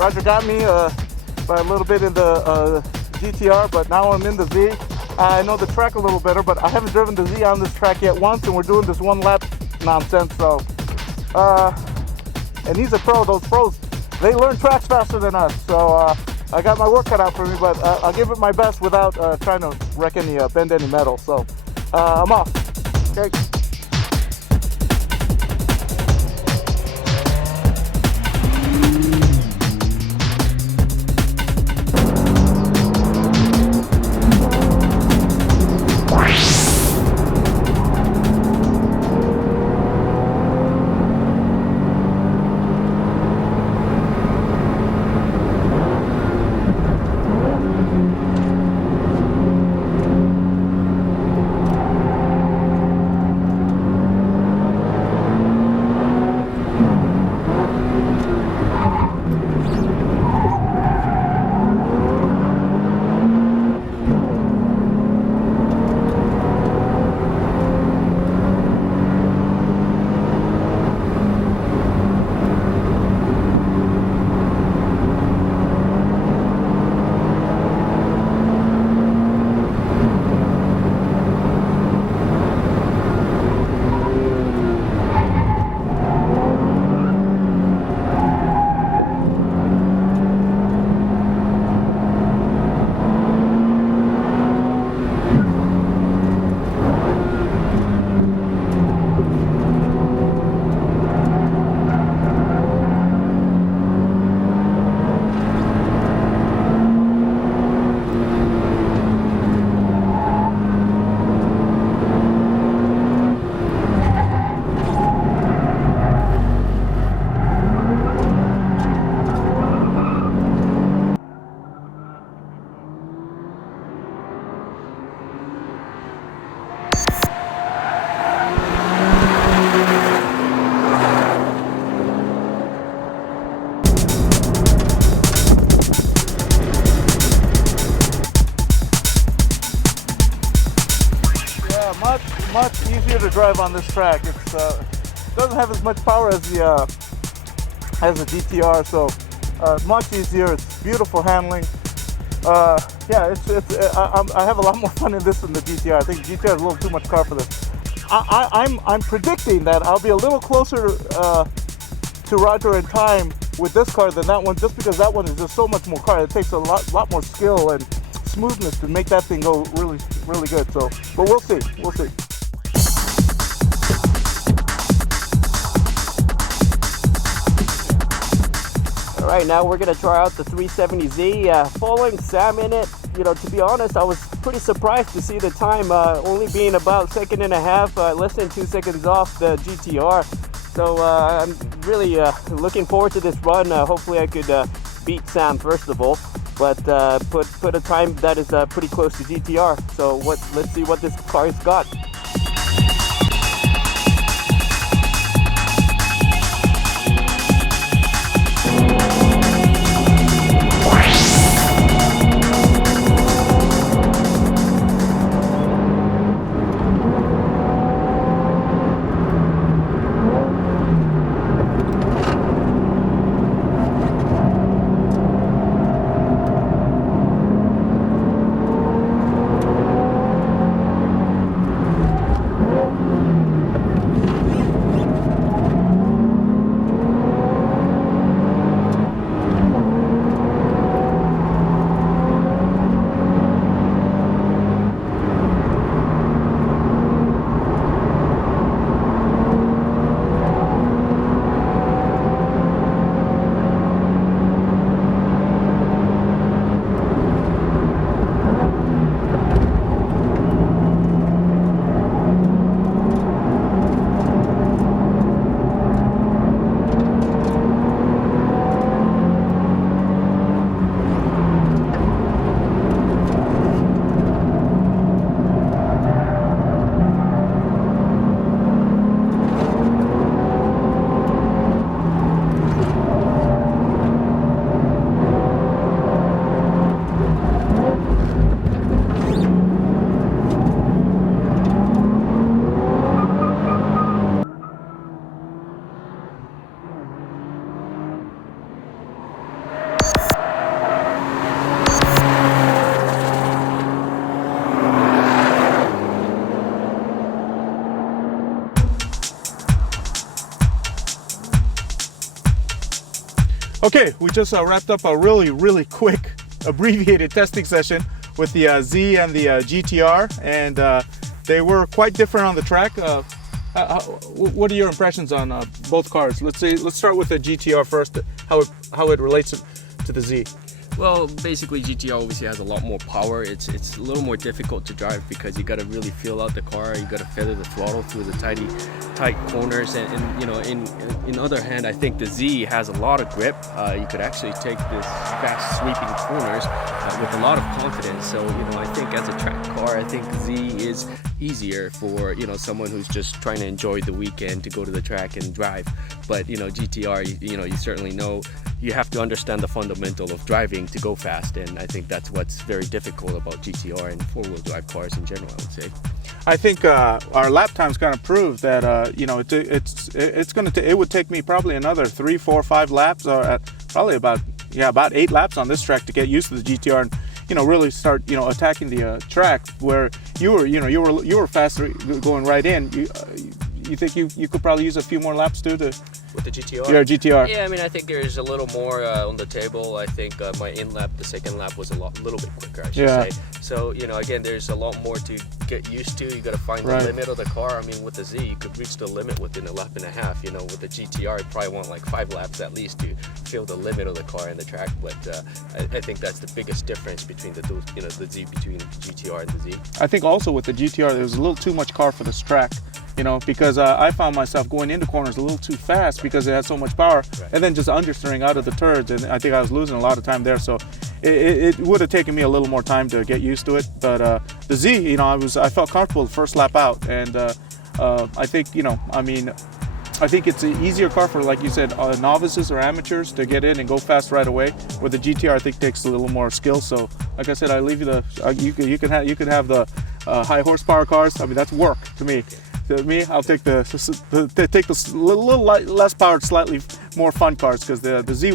Roger got me by a little bit in the GTR, but now I'm in the Z. I know the track a little better, but I haven't driven the Z on this track yet once, and we're doing this one lap nonsense. So, and he's a pro. Those pros, they learn tracks faster than us. So I got my work cut out for me, but I'll give it my best without trying to wreck any, bend any metal. So I'm off. Okay. Much easier to drive on this track. It's doesn't have as much power as the GTR, so much easier. It's beautiful handling. Yeah, I have a lot more fun in this than the GTR. I think the GTR is a little too much car for this. I'm predicting that I'll be a little closer to Roger in time with this car than that one, just because that one is just so much more car. It takes a lot more skill and smoothness to make that thing go really good. So, but we'll see. All right, now we're gonna try out the 370Z. Following Sam in it, you know, to be honest, I was pretty surprised to see the time only being about second and a half, less than 2 seconds off the GTR. So I'm really looking forward to this run. Hopefully I could beat Sam first of all, but put a time that is pretty close to GTR. So let's see what this car's got. Okay, we just wrapped up a really quick abbreviated testing session with the Z and the GTR, and they were quite different on the track. What are your impressions on both cars? Let's start with the GTR first. How it relates to the Z. Well, basically GTR obviously has a lot more power. It's a little more difficult to drive because you got to really feel out the car. You got to feather the throttle through the tight corners, and you know, in other hand, I think the Z has a lot of grip. You could actually take this fast sweeping corners with a lot of confidence. So you know, I think as a track car, I think Z is easier for, you know, someone who's just trying to enjoy the weekend to go to the track and drive. But you know, GTR, you know, you certainly know you have to understand the fundamental of driving to go fast, and I think that's what's very difficult about GTR and four-wheel drive cars in general, I would say. I think our lap times kind of prove that you know, it would take me probably another 3, 4, 5 laps, or probably about 8 laps on this track to get used to the GTR and, you know, really start, you know, attacking the track where you were faster going right in. You think you could probably use a few more laps too to. With the GTR? Yeah, GTR. Yeah, I mean, I think there's a little more on the table. I think my in-lap, the second lap was little bit quicker, I should say. So, you know, again, there's a lot more to get used to. You got to find the limit of the car. I mean, with the Z, you could reach the limit within a lap and a half. You know, with the GTR, you probably want like 5 laps at least to feel the limit of the car and the track. But I think that's the biggest difference between the two, you know, the Z between GTR and the Z. I think also with the GTR, there was a little too much car for this track. You know, because I found myself going into corners a little too fast because it had so much power, and then just understeering out of the turns, and I think I was losing a lot of time there. So it would have taken me a little more time to get used to it. But the Z, you know, I felt comfortable the first lap out, and I think, you know, I mean, I think it's an easier car for, like you said, novices or amateurs to get in and go fast right away. Where the GTR, I think, takes a little more skill. So, like I said, I leave you the you can have the high horsepower cars. I mean, that's work to me. To me, I'll take the little less powered, slightly more fun cars, because the Z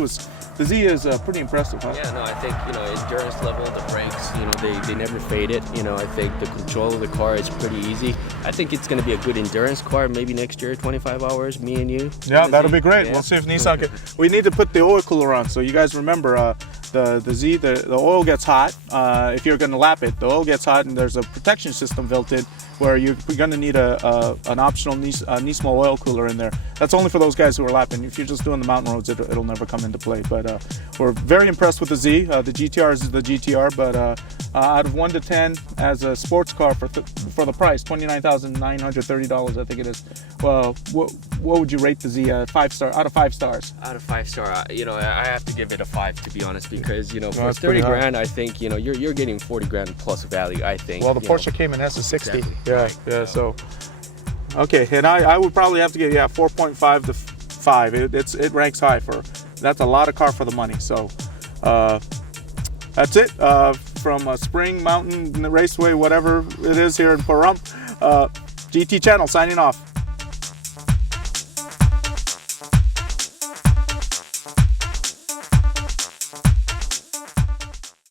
is pretty impressive. Huh? Yeah, no, I think, you know, endurance level, the brakes, you know, they never fade it. You know, I think the control of the car is pretty easy. I think it's going to be a good endurance car. Maybe next year, 25 hours, me and you. Yeah, that'll be great. Yeah. We'll see if Nissan can. We need to put the oil cooler on, so you guys remember. The Z, the oil gets hot. If you're going to lap it, the oil gets hot, and there's a protection system built in where you're going to need an optional Nissan oil cooler in there. That's only for those guys who are lapping. If you're just doing the mountain roads, it'll never come into play. But we're very impressed with the Z. The GTR is the GTR, but out of 1 to 10 as a sports car for the price, $29,930, I think it is. Well, what would you rate the Z? 5 star out of 5 stars? Out of 5 star, you know, I have to give it a 5, to be honest, because, you know, for 30 grand, I think, you know, you're getting 40 grand plus value, I think. Well, the Porsche Cayman has a 60. Exactly. Yeah. So, okay, and I would probably have to give 4.5 to 5. It ranks high for. That's a lot of car for the money. So, that's it from Spring Mountain Raceway, whatever it is here in Pahrump. GT Channel signing off.